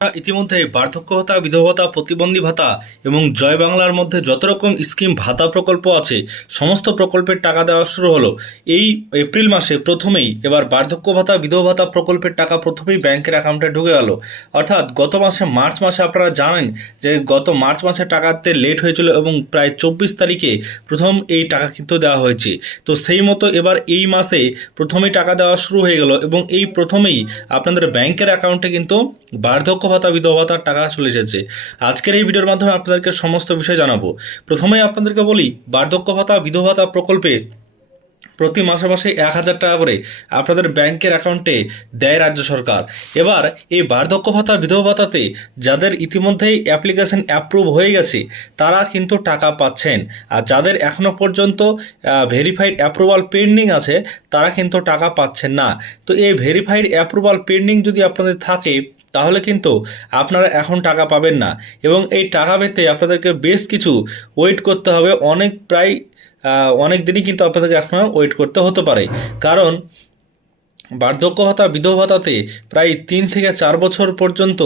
ইতিমধ্যে বার্ধক্য ভাতা, বিধবা ভাতা, প্রতিবন্ধী ভাতা এবং জয় বাংলার মধ্যে যত রকম স্কিম ভাতা প্রকল্প আছে সমস্ত প্রকল্পের টাকা দেওয়া শুরু হলো। এই এপ্রিল মাসে প্রথমেই এবার বার্ধক্য ভাতা, বিধবা ভাতা প্রকল্পের টাকা প্রথমেই ব্যাংকের অ্যাকাউন্টে ঢুকে গেল। অর্থাৎ গত মাসে মার্চ মাসে আপনারা জানেন যে গত মার্চ মাসে টাকাতে লেট হয়েছিল এবং প্রায় 24 তারিখে প্রথম এই টাকা কিন্তু দেওয়া হয়েছে। তো সেই মতো এবার এই মাসে প্রথমেই টাকা দেওয়া শুরু হয়ে গেল এবং এই প্রথমেই আপনাদের ব্যাংকের অ্যাকাউন্টে কিন্তু বার্ধক্য ভাতা, বিধবা ভাতার টাকা চলে এসেছে। আজকের এই ভিডিওর মাধ্যমে আপনাদেরকে সমস্ত বিষয় জানাবো। প্রথমেই আপনাদেরকে বলি, বার্ধক্য ভাতা, বিধবা ভাতা প্রকল্পে প্রতি মাসে মাসে 1,000 টাকা করে আপনাদের ব্যাংকের অ্যাকাউন্টে দেয় রাজ্য সরকার। এবার এই বার্ধক্য ভাতা, বিধবা ভাতাতে যাদের ইতিমধ্যেই অ্যাপ্লিকেশন অ্যাপ্রুভ হয়ে গেছে তারা কিন্তু টাকা পাচ্ছেন, আর যাদের এখনও পর্যন্ত ভেরিফাইড অ্যাপ্রুভাল পেন্ডিং আছে তারা কিন্তু টাকা পাচ্ছেন না। তো এই ভেরিফাইড অ্যাপ্রুভাল পেন্ডিং যদি আপনাদের থাকে তাহলে কিন্তু আপনারা এখন টাকা পাবেন না, এবং এই টাকা পেতে আপনাদেরকে বেশ কিছু ওয়েট করতে হবে। অনেক দিনই কিন্তু আপনাদেরকে এখনও ওয়েট করতে হতে পারে, কারণ বার্ধক্য ভাতা, বিধবা ভাতাতে প্রায় 3 থেকে 4 বছর পর্যন্ত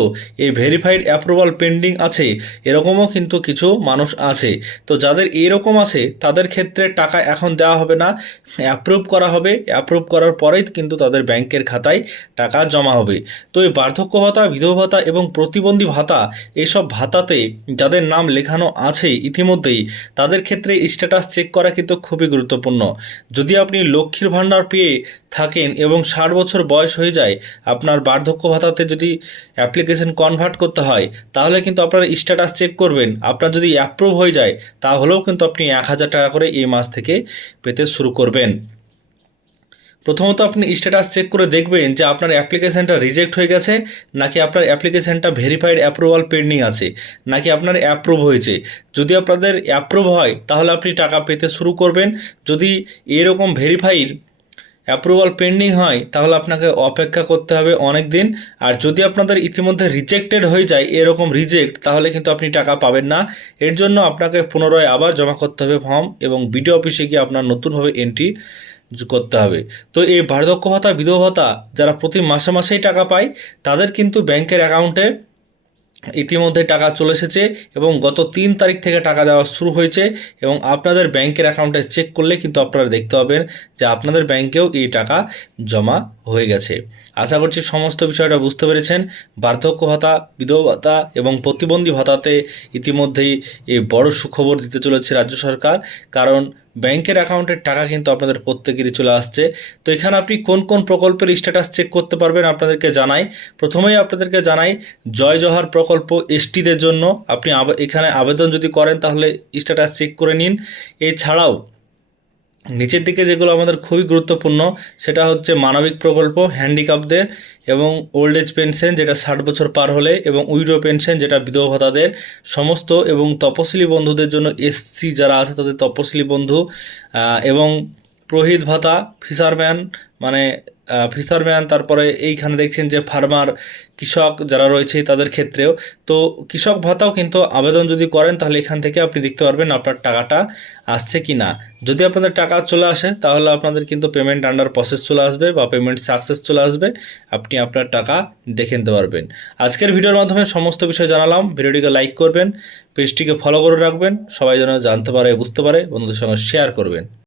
এই ভেরিফাইড অ্যাপ্রুভাল পেন্ডিং আছে, এরকমও কিন্তু কিছু মানুষ আছে। তো যাদের এরকম আছে তাদের ক্ষেত্রে টাকা এখন দেওয়া হবে না, অ্যাপ্রুভ করা হবে। অ্যাপ্রুভ করার পরেই কিন্তু তাদের ব্যাংকের খাতায় টাকা জমা হবে। তো এই বার্ধক্য ভাতা, বিধবা ভাতা এবং প্রতিবন্ধী ভাতা, এইসব ভাতাতে যাদের নাম লেখানো আছে ইতিমধ্যেই তাদের ক্ষেত্রে স্ট্যাটাস চেক করা কিন্তু খুবই গুরুত্বপূর্ণ। যদি আপনি লক্ষ্মীর ভাণ্ডার পেয়ে থাকেন এবং 60 বছর বয়স হয়ে যায়, আপনার বার্ধক্য ভাতাতে যদি অ্যাপ্লিকেশন কনভার্ট করতে হয় তাহলে কিন্তু আপনার স্ট্যাটাস চেক করবেন। আপনার যদি অ্যাপ্রুভ হয়ে যায় তাহলেও কিন্তু আপনি 1,000 টাকা করে এই মাস থেকে পেতে শুরু করবেন। প্রথমত আপনি স্ট্যাটাস চেক করে দেখবেন যে আপনার অ্যাপ্লিকেশানটা রিজেক্ট হয়ে গেছে, নাকি আপনার অ্যাপ্লিকেশানটা ভেরিফাইড অ্যাপ্রুভাল পেন্ডিং আছে, নাকি আপনার অ্যাপ্রুভ হয়েছে। যদি আপনাদের অ্যাপ্রুভ হয় তাহলে আপনি টাকা পেতে শুরু করবেন। যদি এরকম ভেরিফাইড অ্যাপ্রুভাল পেন্ডিং হয় তাহলে আপনাকে অপেক্ষা করতে হবে অনেক দিন। আর যদি আপনাদের ইতিমধ্যে রিজেক্টেড হয়ে যায়, এরকম রিজেক্ট, তাহলে কিন্তু আপনি টাকা পাবেন না। এর জন্য আপনাকে পুনরায় আবার জমা করতে হবে ফর্ম, এবং বিডিও অফিসে গিয়ে আপনার নতুনভাবে এন্ট্রি করতে হবে। তো এই বার্ধক্য ভাতা, বিধবা ভাতা যারা প্রতি মাসে মাসেই টাকা পায় তাদের কিন্তু ব্যাংকের অ্যাকাউন্টে ইতিমধ্যে টাকা চলে এসেছে এবং গত 3 তারিখ থেকে টাকা দেওয়া শুরু হয়েছে, এবং আপনাদের ব্যাংকের অ্যাকাউন্টে চেক করলে কিন্তু আপনারা দেখতে পাবেন যে আপনাদের ব্যাংকেও এই টাকা জমা হয়ে গেছে। আশা করছি সমস্ত বিষয়টা বুঝতে পেরেছেন। বার্ধক্য ভাতা, বিধবা ভাতা এবং প্রতিবন্ধী ভাতাতে ইতিমধ্যেই এই বড় সুখবর দিতে চলেছে রাজ্য সরকার, কারণ ব্যাংকের অ্যাকাউন্টের টাকা কিন্তু আপনাদের প্রত্যেকেরই চলে আসছে। তো এখানে আপনি কোন কোন প্রকল্পের স্ট্যাটাস চেক করতে পারবেন আপনাদেরকে জানাই। প্রথমেই আপনাদেরকে জানাই, জয় জোহার প্রকল্প এসটিদের জন্য আপনি এখানে আবেদন যদি করেন তাহলে স্ট্যাটাস চেক করে নিন। এছাড়াও নিচের দিকে যেগুলো আমাদের খুবই গুরুত্বপূর্ণ সেটা হচ্ছে মানবিক প্রকল্প হ্যান্ডিক্যাপদের, এবং ওল্ড এজ পেনশন যেটা 60 বছর পার হলে, এবং উইডো পেনশন যেটা বিধবা ভাতাদের সমস্ত, এবং তপশিলি বন্ধুদের জন্য এসসি যারা আছে তাদের তপশিলি বন্ধু, এবং প্রহিত ভাতা, ফিশারম্যান মানে ফিশারম্যান, তারপরে এইখানে দেখছেন যে ফার্মার, কৃষক যারা রয়েছে তাদের ক্ষেত্রেও। তো কৃষক ভাতাও কিন্তু আবেদন যদি করেন তাহলে এখান থেকে আপনি দেখতে পারবেন আপনার টাকাটা আসছে কি না। যদি আপনাদের টাকা চলে আসে তাহলে আপনাদের কিন্তু পেমেন্ট আন্ডার প্রসেস চলে আসবে বা পেমেন্ট সাকসেস চলে আসবে, আপনি আপনার টাকা দেখে নিতে পারবেন। আজকের ভিডিওর মাধ্যমে সমস্ত বিষয় জানালাম। ভিডিওটিকে লাইক করবেন, পেজটিকে ফলো করে রাখবেন, সবাই যেন জানতে পারে, বুঝতে পারে, বন্ধুদের সঙ্গে শেয়ার করবেন।